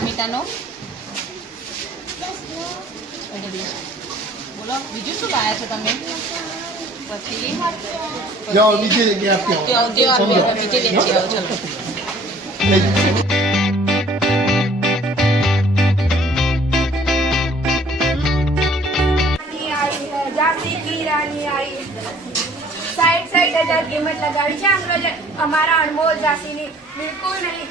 ટામેટાનો બોલો બીજું શું લાયા છો તમે? પછી બીજે બીજે લેતી આવો સાઈઠ હજાર કિંમત લગાવી છે. અમારા અનમોલ જાસીની. બિલકુલ નહીં.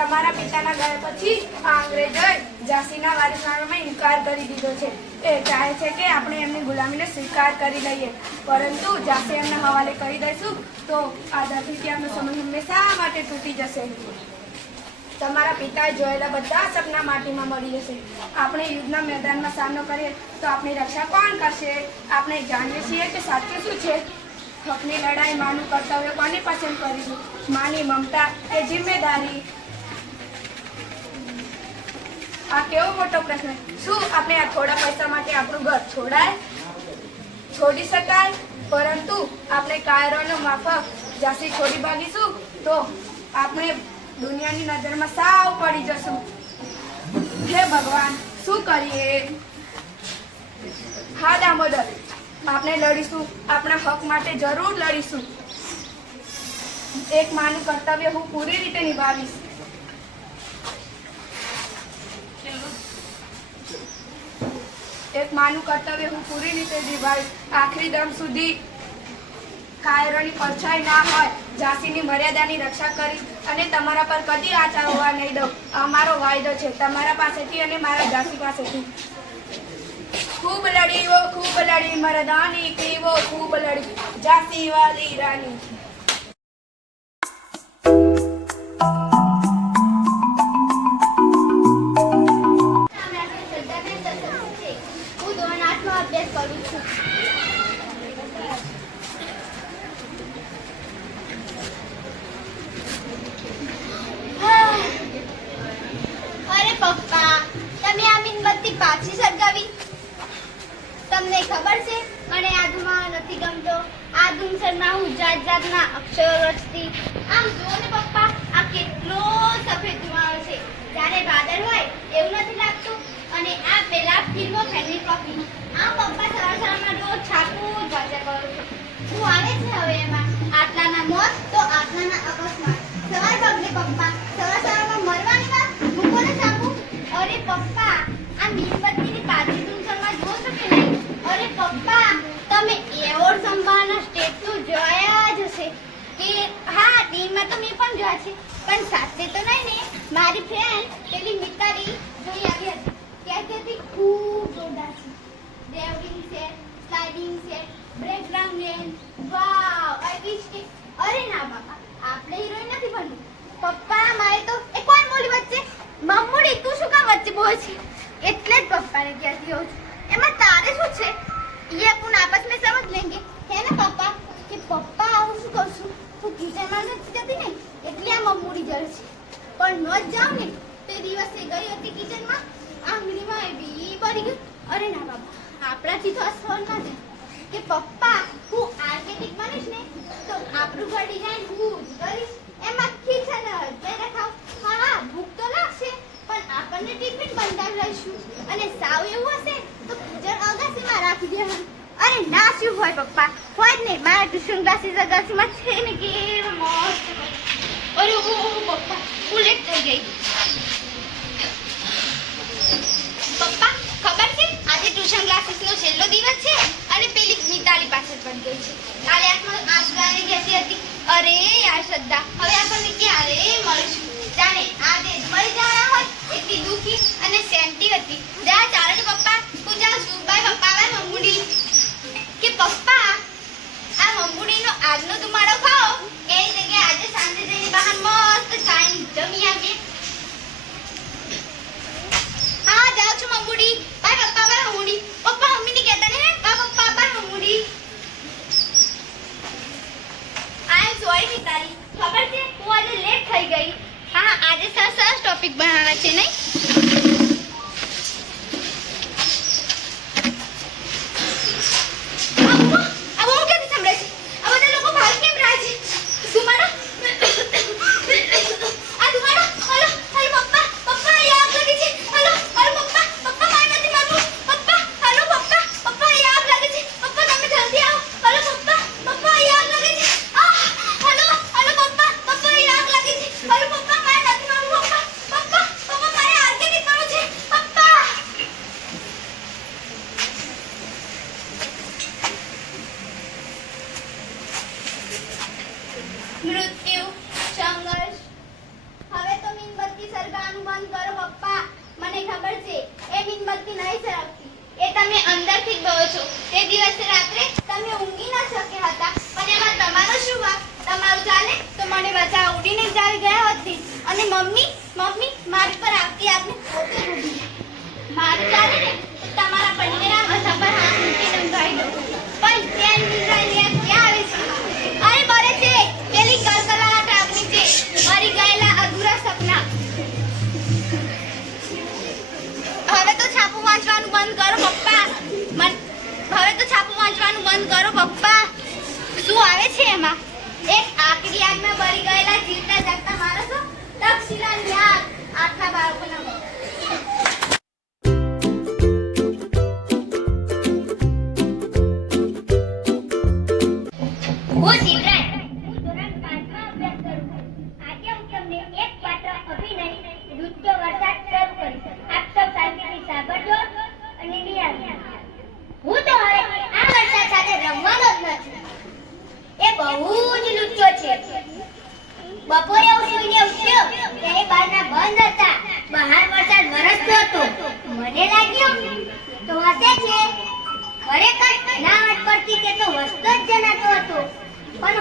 તમારા પિતાના ગયા પછી આ અંગ્રેજોએ ઝાંસીના વારસદારોમાં ઇનકાર કરી દીધો છે. એ ચાહે છે કે આપણે એમની ગુલામીને સ્વીકાર કરી લઈએ. પરંતુ ઝાંસી એમના હવાલે કરી દઈશું તો આ ધરતીથી એમનો સમય હંમેશા માટે તૂટી જશે. તમારા પિતાએ જોયેલા બધા સપના માટીમાં મળી જશે. આપણે યુદ્ધના મેદાનમાં સામનો કરીએ તો આપણી રક્ષા કોણ કરશે? આપણે જાણીએ છીએ કે સાચું શું છે? હકની લડાઈ માનું કર્તવ્ય કોની પસંદ કરીશું માની મમતા કે જિમ્મેદારી? આ કેવો મોટો પ્રશ્ન શું આપણે આ થોડા પૈસા માટે આપણું ઘર છોડાય? છોડી શકાય, પરંતુ આપણે કાયરોનો માફક જાસી છોડી ભાગીશું તો આપણે દુનિયાની નજરમાં સાવ પડી જશું. હે ભગવાન, શું કરીએ? હા દામોદર, આપણે લડીશું, આપણા હક માટે જરૂર લડીશું. એક માનું કર્તવ્ય હું પૂરી રીતે નિભાવીશ. એક માનું કર્તવ્ય હું પૂરી રીતે નિભાવીશ. આખરી દમ સુધી કાયરોની પરછાઈ ના હોય, ઝાંસીની મર્યાદાની રક્ષા કરીશ અને તમારા પર કદી આચાર હોવા નહીં દઉં. અમારો વાયદો છે, તમારા પાસેથી અને મારા ઝાંસી પાસેથી. ખૂબ લડી વો ખૂબ લડી, મરદાની કીવો, ખૂબ લડી. ઝાંસી વાલી રાની અભ્યાસ કરું છું અરે પપ્પા, તમે આ મીણબત્તી પાછી સળગાવી? તમને ખબર છે, મને આ નથી ગમતો. આ ધૂમસરમાં હું જાત જાતના અક્ષરો રચતી આમ જુઓ ને પપ્પા, આ કેટલો સફેદ ધુમાડો છે. જ્યારે વાદળ હોય, એવું નથી લાગતું. અને આ પેલા ફિલ્મો ફેનની કોપી. આ પપ્પા રોજ જ વાંચ્યા હવે એમાં? છાપું અરે, પપ્પા તમે એવોર્ડ સંભાળના સ્ટેજ જોયા જ હશે. કે હા ટીવીમાં તો મેં પણ જોયા છે. પણ સાથે તો નહીં ને. મારી ફ્રેન્ડ, પેલી મિતારી જોઈ આવી હતી. કહેતી હતી? ખૂબ જોરદાર છે. ડેવડિંગ છે સ્લાઇડિંગ છે બ્રેક ડાઉન વાવ આઈ વિશ કે અરે ના બાપા, આપણે હીરોઈન નથી બનવું. પપ્પા, મારે તો એ કોણ બોલી વચ્ચે, મમ્મડી, તું શું કામ વચ્ચે બોલ છે? એટલે જ પપ્પાને કહેતી હોઉં છું. એમાં તારે શું છે? એ આપણ આપસ મેં સમજ લેંગે. હે ને પપ્પા? કે પપ્પા આવું શું કરશું છું? તું કિચનમાં નથી જતી ને? એટલે આ મમ્મડી જળ છે. પણ ન જ જાઉં ને? તે દિવસે ગઈ હતી કિચનમાં અરે યાર શ્રદ્ધા. હવે આપણને ક્યારે મળીશું? જાણે આ દેશ મળી જવાના હોય, એટલી દુઃખી અને સેન્ટી હતી. જા, ચાલે છે પપ્પા. હું જાઉં છું બાય પપ્પા બાય મમ્મુડી કે પપ્પા, આ મમ્મુડીનો આજનો ધુમાડો ખાઓ. એની જગ્યાએ આજે સાંજે જઈને બહાર મસ્ત ચાઈન જમી આવીએ. હા જાઉં છું મમ્મુડી બાય, પપ્પા, બાય મમ્મુડી પપ્પા, મમ્મીને કહેતા ને બા પપ્પા બાય મમ્મુડી આઈ ની મિતાલી ખબર છે? હું આજે લેટ થઈ ગઈ. હા, આજે સર સરસ ટોપિક ભણાવવા છે, નહીં આ બહુ- આ બહુ ક્યાંથી સંભળાય છે? આ બધા લોકો બહાર કેમ રહે છે? ધુમાડો? આ ધુમાડો? હલો, હલો પપ્પા, પપ્પા, અહીંયા આગ લાગી છે. હલો, હલો પપ્પા, પપ્પા, મારે નથી મારવું. પપ્પા, હલો પપ્પા, પપ્પા, અહીંયા આગ લાગી છે. પપ્પા, તમે જલ્દી આવો. હલો પપ્પા, પપ્પા, અહીંયા આગ લાગી છે. આહ! હલો, હલો પપ્પા, પપ્પા, અહીંયા આગ લાગી છે. હલો પપ્પા, મારે નથી મારવું. પપ્પા, પપ્પા, પપ્પા, મારે આગે નીકળવું છે. પપ્પા! મૃત્યુ સંઘર્ષ હવે તો મીણબત્તી સળગાવવાનું બંધ કરો પપ્પા મને ખબર છે એ મીણબત્તી નહીં સળગતી એ તમે અંદરથી જ બહો છો. તે દિવસે રાત્રે તમે ઊંઘી ન શક્યા હતા. પણ એમાં તમારો શું વાંક? તમારું ચાલે? તો મને બચા ઉડીને જ આવી ગયા હતી અને મમ્મી મમ્મી, મારી પર આવતી આપને પોતે ઊભી મારું ચાલે ને? તમારા બંનેના માથા પર હાથ મૂકી ઊંઘાઈ દો પણ ત્યાં નિંદ્રા ક્યાં આવે છે. અરે બરે છે. પેલી કલકલાટ આપની છે. મરી ગયેલા અધૂરા સપના. હવે તો છાપું વાંચવાનું બંધ કરો. પપ્પા હવે તો છાપું વાંચવાનું બંધ કરો પપ્પા. શું આવે છે એમાં? એક આકરી આગમાં બળી ગયેલા જીવતા જાગતા માણસો?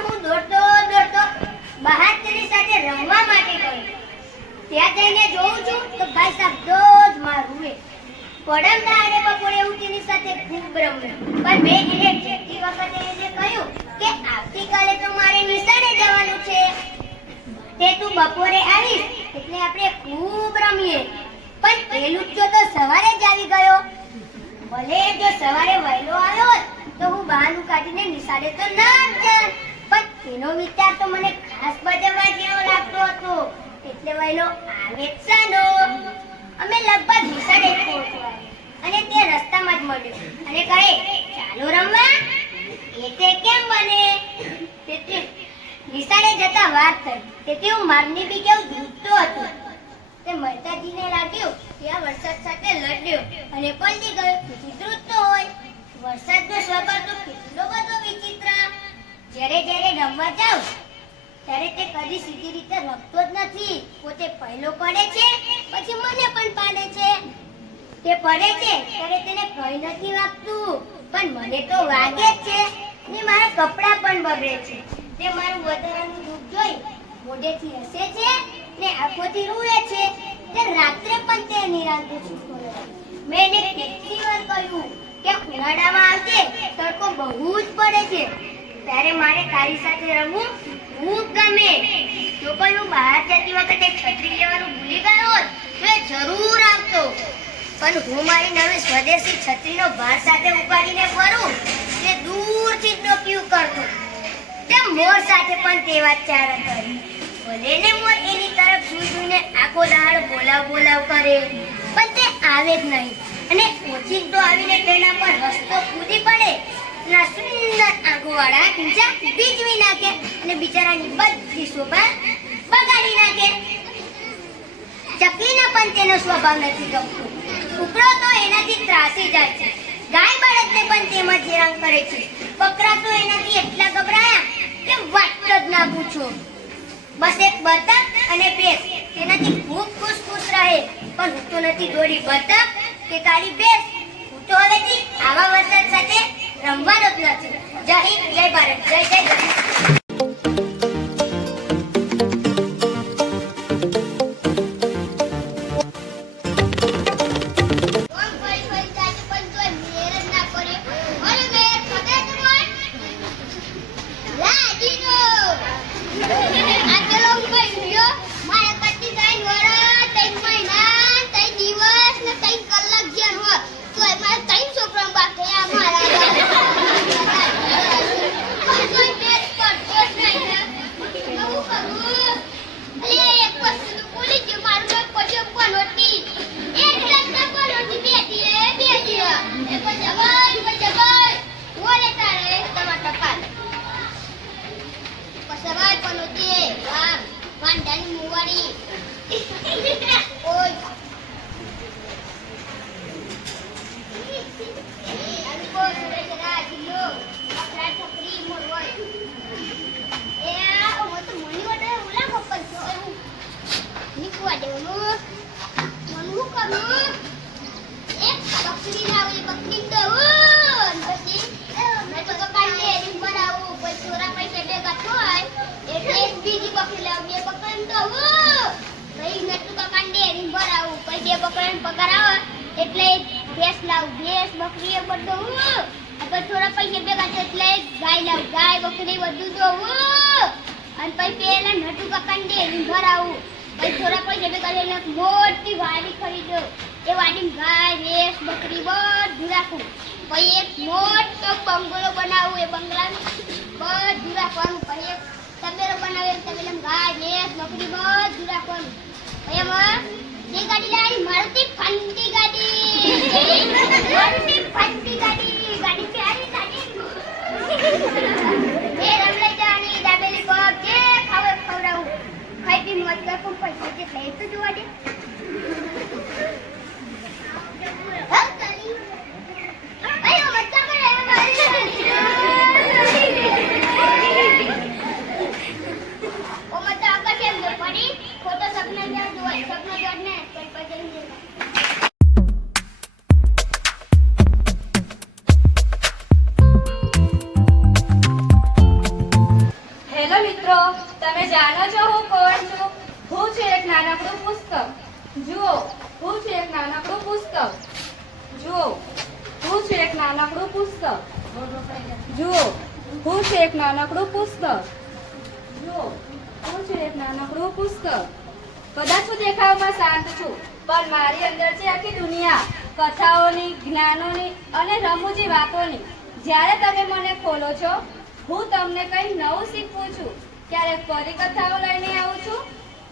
હું દોડતો દોડતો બહાર સાથે રમવા માટે ગયો. ત્યાં જઈને જોઉં છું તો ભાઈ સાહેબ દોજ મારું એ પડમ દાડે બપોરે હું તેની સાથે ખૂબ રમ્યો. પણ મેં જેટલી વખતે એને કહ્યું કે આવતીકાલે તો મારે નિશાળે જવાનું છે. તે તું બપોરે આવીશ એટલે આપણે ખૂબ રમીએ. પણ એ લુચ્ચો તો સવારે જ આવી ગયો. ભલે જો સવારે વહેલો આવ્યો હોત તો હું બહાનું કાઢીને નિશાળે તો ના જ તેનો વિચાર તો મને ખાસ ભજવવા જેવો લાગતો હતો. એટલે વહેલો આવે સાનો અમે લગભગ જ અને તે રસ્તામાં જ મળ્યો. અને કહે, ચાલો રમવા? એ તે કેમ બને? નિશાળે જતા વાત થઈ તેથી હું મારની બી કેવું ધૂપતો હતો. તે મહેતાજીને લાગ્યું કે આ વરસાદ સાથે લડ્યો અને પલટી ગયો. વિચિત્ર તો હોય. વરસાદનો સ્વભાવ તો કેટલો બધો વિચિત્ર જ્યારે જ્યારે રમવા જાઉં, ત્યારે તે કદી સીધી રીતે રમતો જ નથી. પોતે પહેલો પડે છે, પછી મને પણ પાડે છે. તે પડે છે, ત્યારે તેને ભય નથી વાગતું પણ મને તો વાગે જ છે. ને મારા કપડાં પણ બગડે છે. તે મારું વધારાનું દુઃખ જોઈ મોઢેથી હસે છે ને આંખોથી રૂએ છે. તે રાત્રે પણ તે નિરાંતે સૂતો મેં એને કેટલી વાર કહ્યું કે ઉનાળામાં આવજે, તડકો બહુ જ પડે છે. ત્યારે મારે તારી સાથે રમવું ખૂબ ગમે. જો કોઈ હું બહાર જતી વખતે છત્રી લેવાનું ભૂલી ગયો હોત, તો એ જરૂર આવતો. પણ હું મારી નવી સ્વદેશી છત્રીનો ભાર સાથે ઉપાડીને ફરું તે દૂરથી જ ડોક્યું કરતો તે મોર સાથે પણ તે વાત ચાર કરી ભલે ને મોર એની તરફ જોઈ જોઈને આખો દાડ બોલાવ બોલાવ કરે, પણ તે આવે જ નહીં. અને ઓછી તો આવીને તેના પર રસ્તો કૂદી પડે. ના સુંદર બીજા બીજવી નાખે અને બિચારાની બધી શોભા બગાડી નાખે. ચકલીને પણ તેનો સ્વભાવ નથી ગમતો. કૂકડો તો એનાથી ત્રાસી જાય છે. ગાય બળદને પણ તેમાં હેરાન કરે છે. બકરા તો એનાથી એટલા ગભરાયા કે વાત જ ના પૂછો. બસ એક બતક અને ભેંસ. તેનાથી ખૂબ ખુશ ખુશ રહે. પણ હું તો નથી દોડી બતક કે કાળી ભેંસ. હું તો હવેથી આવા વરસાદ સાથે રમવાનો જ નથી. જય હિન્દ જય ભારત જય જય પછી એક મોટો બંગલો બનાવવું એ બંગલામાં બધું રાખવાનું પછી એક તબેલો બનાવે એ તબેલામાં ગાય, ભેંસ, બકરી, બધું રાખવાનું. પછી એમાં જે ગાડી લાવી, મારુતિ ફંટી ગાડી. મારુતિ ફંટી ગાડી. ગાડી પ્યારી ગાડી. એ રમલે જવાની, દાબેલી પગ જે ખાવે ખવડાવું. ખાઈ પી મત કર પૈસા જે થાય તો જોવા દે. જુઓ, હું છું એક નાનકડું પુસ્તક. જુઓ, હું છું નાનકડું પુસ્તક. કદાચ હું દેખાવમાં શાંત છું, પણ મારી અંદર આખી દુનિયા. કથાઓની, જ્ઞાનોની અને રમૂજી વાતોની. જ્યારે તમે મને ખોલો છો, હું તમને કંઈ નવું શીખવું છું. ક્યારેક પરીકથાઓ લઈને આવું છું,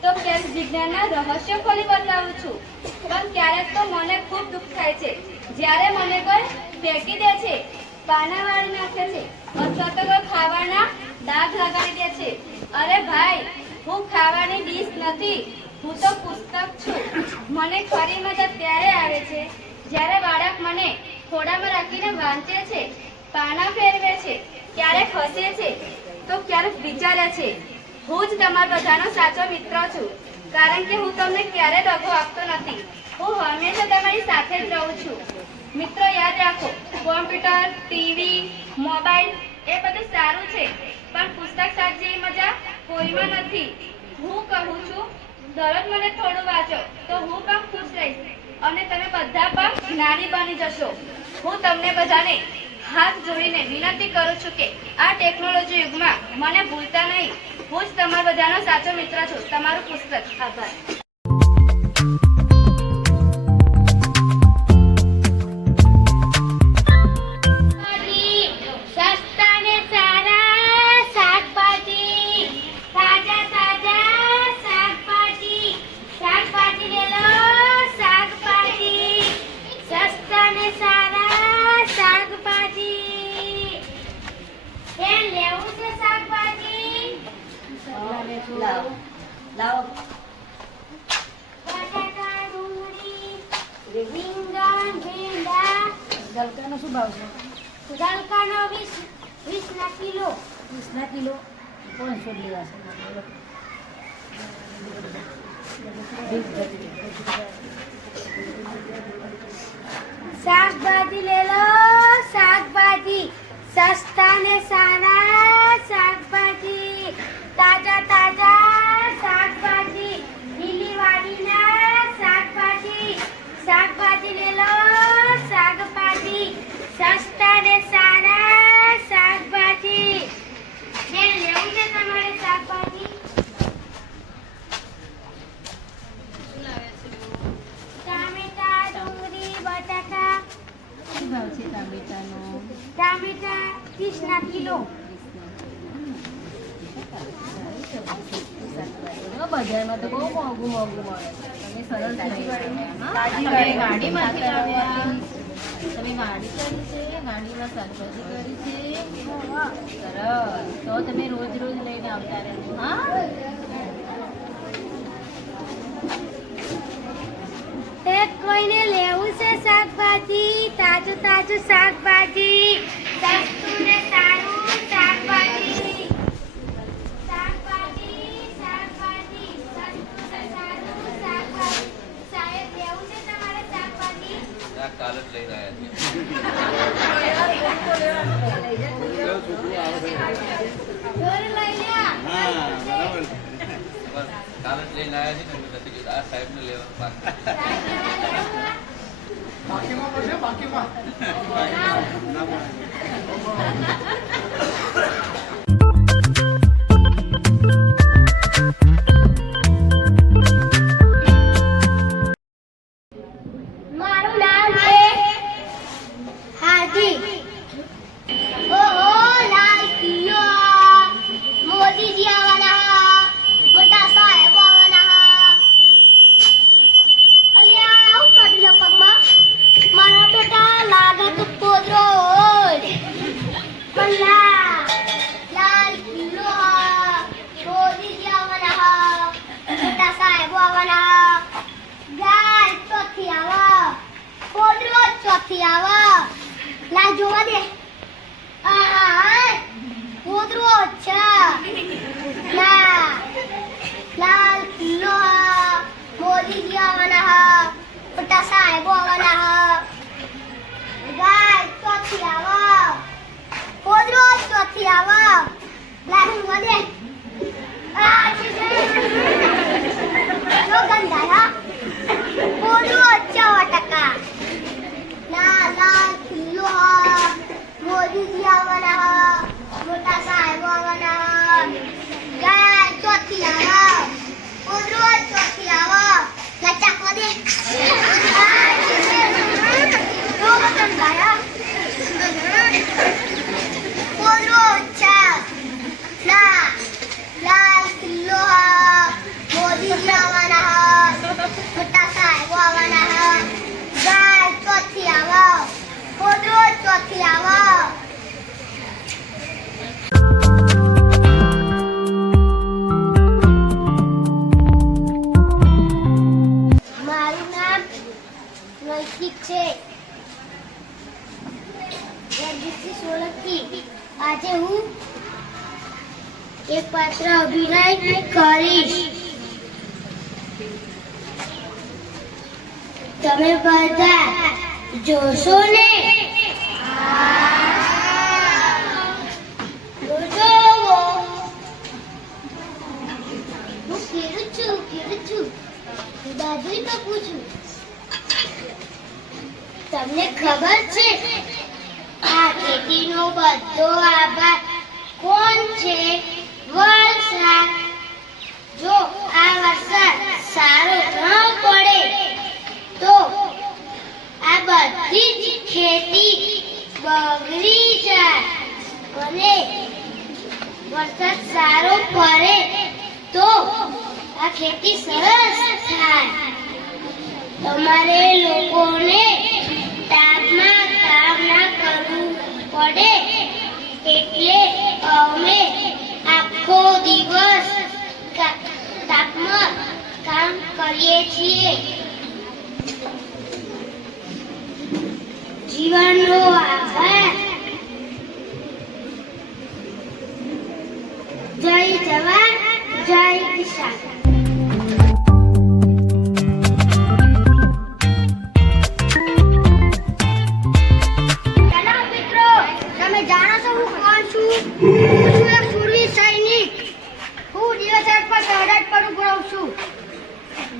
તો ક્યારેક વિજ્ઞાનના રહસ્યો ખોલી બતાવું છું. પણ ક્યારેક તો મને ખૂબ દુઃખ થાય છે. જ્યારે મને કોઈ ફેંકી દે છે પાના વાળી નાખે છે. અથવા તો કોઈ ખાવાના દાગ લગાડી દે છે. અરે ભાઈ, હું ખાવાની ડીશ નથી. હું તો પુસ્તક છું. મને ખરી મજા ત્યારે આવે છે જ્યારે બાળક મને ખોડામાં રાખીને વાંચે છે, પાના ફેરવે છે ક્યારેક હસે છે, તો ક્યારેક વિચારે છે. હું જ તમારા બધાનો સાચો મિત્ર છું. કારણ કે હું તમને ક્યારે દગો આપતો નથી. હું હંમેશા તમારી સાથે જ રહું છું. મિત્રો, યાદ રાખો, કોમ્પ્યુટર, ટીવી, મોબાઈલ, એ બધું સારું છે, પણ પુસ્તક જેવી મજા કોઈમાં નથી. હું કહું છું, દરરોજ મને થોડું વાંચો, તો હું પણ ખુશ રહીશ, અને તમે બધા પણ જ્ઞાની બની જશો. હું તમને બધાને હાથ જોડીને વિનંતી કરું છું કે આ ટેકનોલોજી યુગમાં મને ભૂલતા નહીં. હું જ તમારા બધાનો સાચો મિત્ર છું. તમારું પુસ્તક. આભાર. શાકભાજી? લાવો લાવો. બટાકા શું ભાવ છે? ગલકાનો 20 20 કિલો. 20 કિલો? 500 લેવા શાકભાજી લે લો શાકભાજી. સસ્તા ને સારા શાકભાજી. તાજા તાજા શાકભાજી લીલી વાડીના શાકભાજી શાકભાજી લે લો શાકભાજી સસ્તા ને સારા શાકભાજી બેન લેવું છે તમારે શાકભાજી ટામેટા ડુંગળી બટાકા શું ભાવ છે ટામેટાનો ટામેટા ત્રીસ ના કિલો બજારમાં તો બહુ મોંઘું મોંઘું મળે તમે સરળ તમે વાડીમાંથી લાવ્યા તમે વાડી કરી છે વાડીમાં શાકભાજી કરી છે સરસ તો તમે રોજ રોજ લઈને આવતા રહેજો હા એક કોઈને લેવું છે શાકભાજી તાજું તાજું શાકભાજી. સસ્તું ને સારું શાકભાજી. શાકભાજી શાકભાજી. સસ્તું ને સારું શાકભાજી. સાહેબ લેવું છે તમારે શાકભાજી? ના કાલ જ લઈને આવ્યા ઘર કાલ જ લઈને આવ્યા છે ને લેવા બાકીમાં પડશે બાકીમાં. લા જોવા દે આ પોદરો અચ્છા લા લાલ કિલ્લો મોદીજી આવવાના મોટા સાહેબો આવવાના ગાય ચોથી આવા પોદરો ચોથી આવા લા જોવા દે આ છે જો ગંધાયા પોદરો અચ્છા ટકા લા લાલ કિલ્લો મોદીજી આવવાના મોટા સાહેબો આવવાના ગાય ચોથી આવો. રોજ ચોથી આવો. લચાક વધે તમે બધા જોશો ને? તમને ખબર છે, આ ખેતીનો બધો આભાર કોણ છે? વરસાદ. જો આ વરસાદ સારો ન પડે તો આ બધી જ ખેતી બગડી જાય અને વરસાદ સારો પડે તો આ ખેતી સરસ થાય તમારે લોકોને તાપમાં કામ ના કરવું પડે એટલે અમે આખો દિવસ કરીએ છીએ જીવનનો આભાર. જય જવાન જય કિસાન.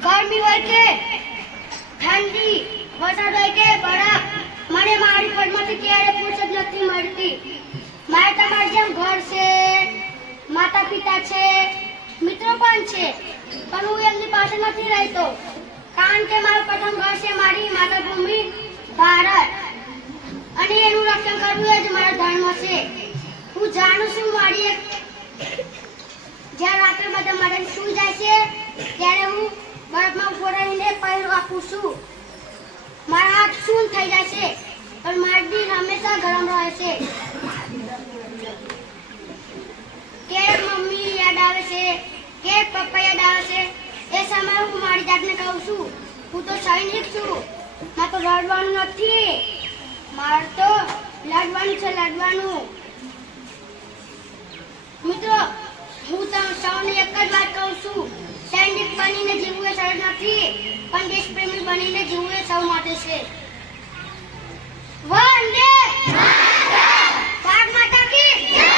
ગરમી હોય કે ઠંડી વરસાદ હોય કે બરફ મને મારી ફળમાંથી ક્યારે ફુરસત નથી મળતી. મારે તમારી જેમ ઘર છે માતા પિતા છે, મિત્રો પણ છે, પણ હું એમની પાસે નથી રહેતો. કારણ કે મારું પ્રથમ ઘર છે મારી માતૃભૂમિ ભારત. અને એનું રક્ષણ કરવું એ જ મારો ધર્મ છે. હું જાણું છું મારી એક જ્યારે રાત્રે બધા મારે સૂઈ જાય છે, ત્યારે હું બરફમાં ઊભો રહીને પહેરું આપું છું. મારા હાથ શું થઈ જાય છે. હંમેશા ગરમ રહે છે. કે મમ્મી યાદ આવે છે, કે પપ્પા યાદ આવે છે, એ સમયે હું મારી જાતને કહું છું. હું તો સૈનિક છું. મારે તો રડવાનું નથી. મારે તો લડવાનું છે, લડવાનું. મિત્રો, હું તો સૌને એક જ વાત કહું છું. સૈનિક બનીને જીવવું એ સરળ નથી, પણ દેશપ્રેમી બનીને જીવવું એ સૌ માટે છે. વંદે ભારત. ભારત માતા કી જય